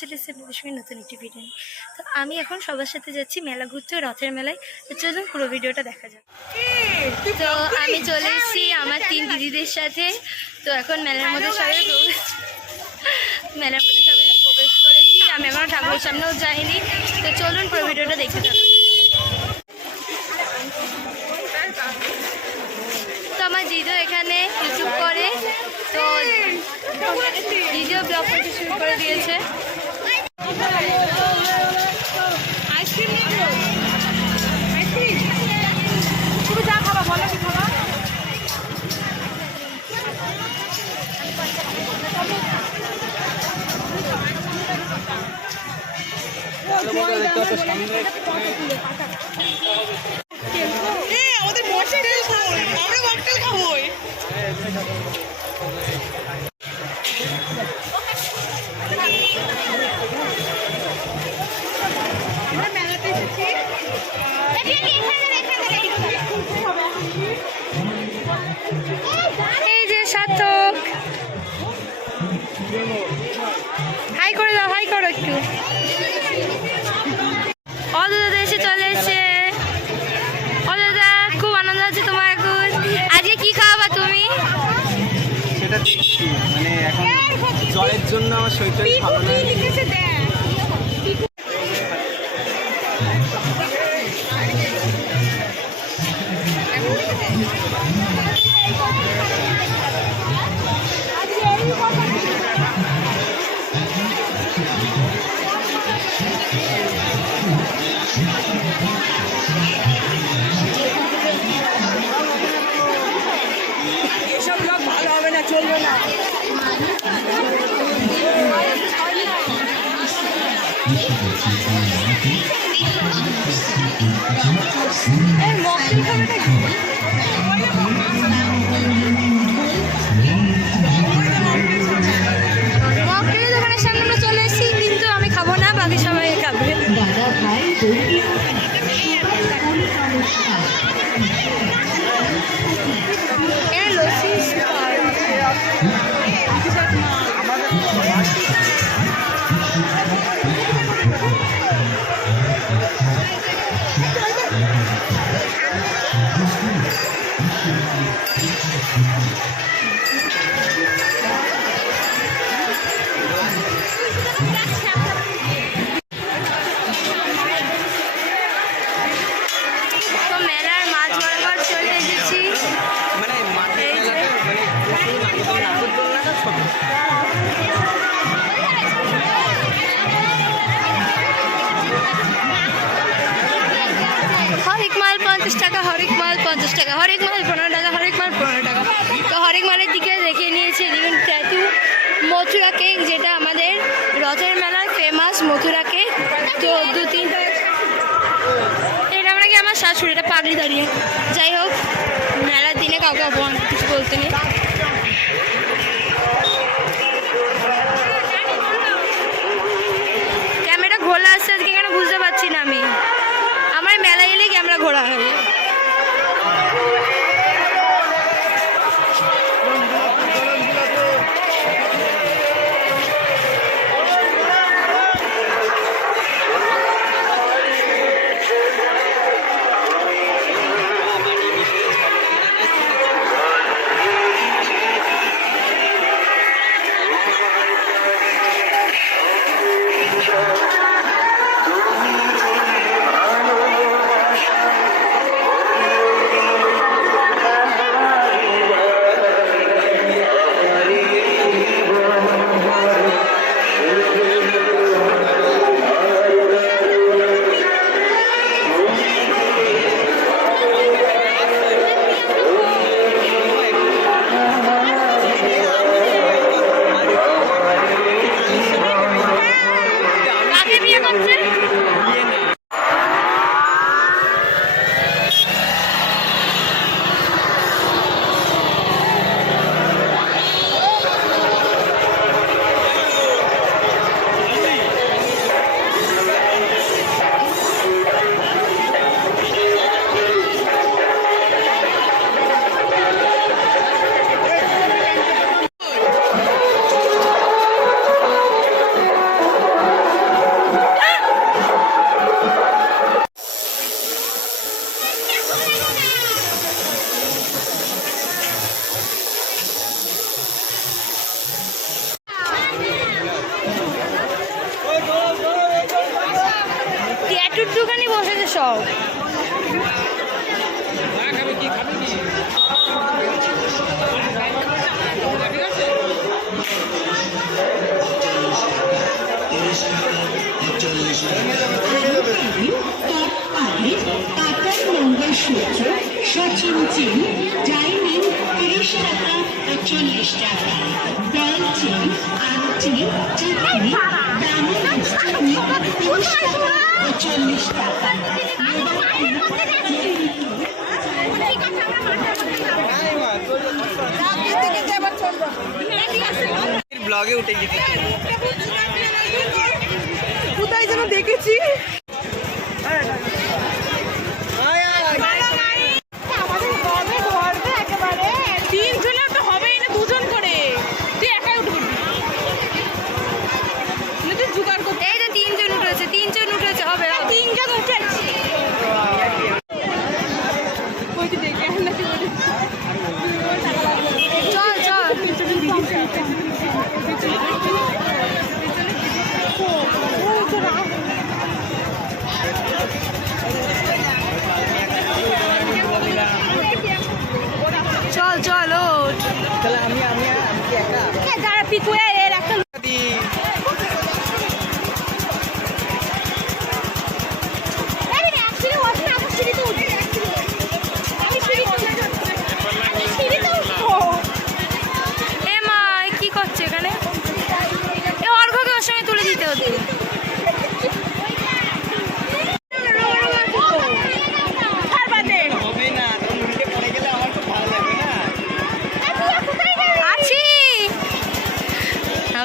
চলে এসেছে আপনাদের সঙ্গে নতুন একটি ভিডিও নিয়ে। তো আমি এখন সবার সাথে যাচ্ছি মেলা ঘুরতে রথের মেলায়। তো চলুন পুরো ভিডিওটা দেখা যাক। তো আমি চলে এসেছি আমার তিন দিদিদের সাথে। তো এখন মেলার মধ্যে সবাই মেলার মধ্যে সবাই প্রবেশ করেছি। আমি এখনও ঠাকুরের সামনেও যাইনি। তো চলুন পুরো ভিডিওটা দেখতে থাকুন তো আমার দিদিও এখানে ইউটিউব করে। তো দিদিও ব্লগ করতে শুরু করে দিয়েছে। আমাদের মশাই আমরা মকটেল খাবোই একটু অদাদা এসে চলে এসে অদাদা খুব আনন্দ হচ্ছে তোমার এখন আজকে কি খাওয়াবা তুমি সেটা দেখছি মানে এখন জ্বরের জন্য আমার শরীরটা ভালো না এই মকটেল খাবে নাকি? মকটেলের দোকানের সামনে আমরা চলে আমরা পাগলি দাঁড়িয়ে। যাই হোক মেলার দিনে কাউকে অপমান, কিছু বলতে নেই। ক্যামেরা ঘোলা আসছে আজকে কেন বুঝতে পারছি না আমি। আমার মেলা এলেই ক্যামেরা ঘোরা হয় একটু একটুখানি বসেছে সব। সূত্র সচিন চীন ডাইনিং তিরিশ টাকা চল্লিশ টাকা। দল চিন আলু চিন চাটনি তিরিশ টাকা চল্লিশ টাকা। ব্লগে উঠে গেছি। কোথায় যেন দেখেছি।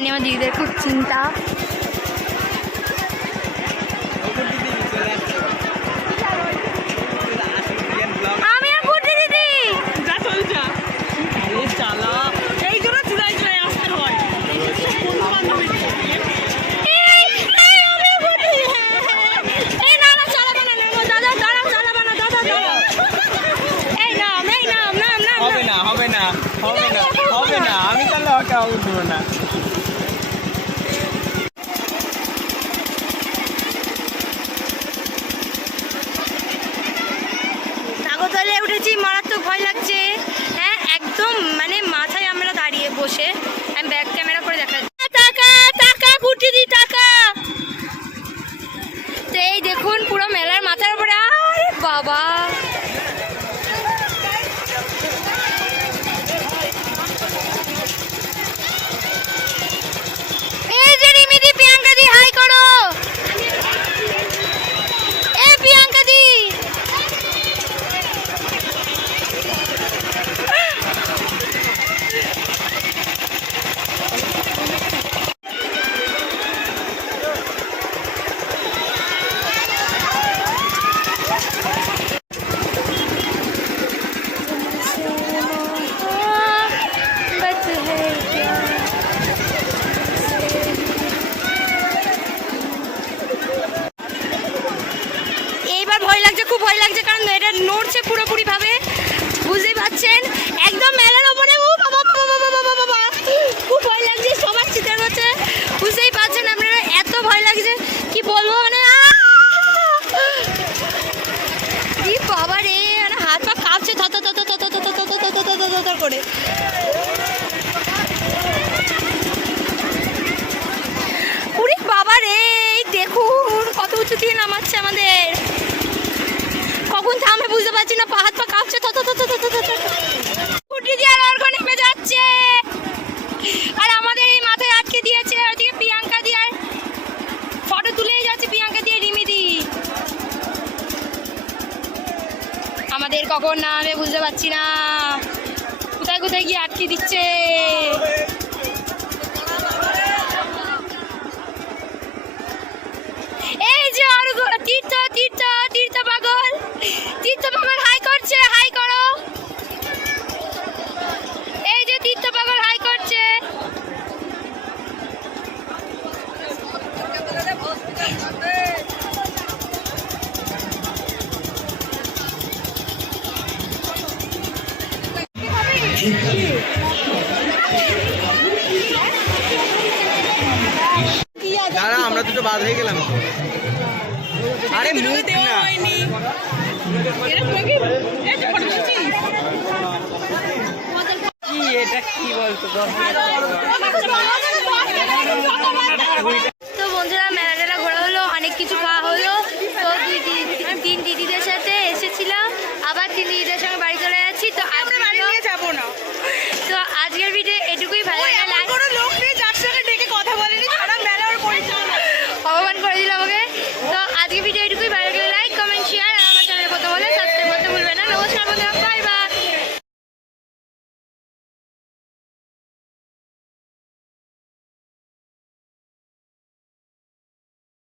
নিয়ে আমার দিদিদের খুব চিন্তা। করে। বাবা রে দেখুন কত উঁচু দিয়ে নামাচ্ছে আমাদের। কখন থামে বুঝতে পারছি না, পা হাত পা কাঁপছে তত তত তত তত দিয়ে যাচ্ছে। আর আমাদের এই মাথায় আটকে দিয়েছে প্রিয়াঙ্কা দিয়ে ফটো তুলেই যাচ্ছে, প্রিয়াঙ্কা দিয়ে আমাদের কখন নামে বুঝতে পারছি না। রাস্তায় গিয়ে আটকে দিচ্ছে। এই যে তীর্থ তীর্থ তীর্থ পাগল। তীর্থ পাগল হাই করছে হাই করো। এই যে তীর্থ পাগল হাই করছে। বাদ হয়ে গেলাম। আরে মুখ না। কি এটা কি বলতো?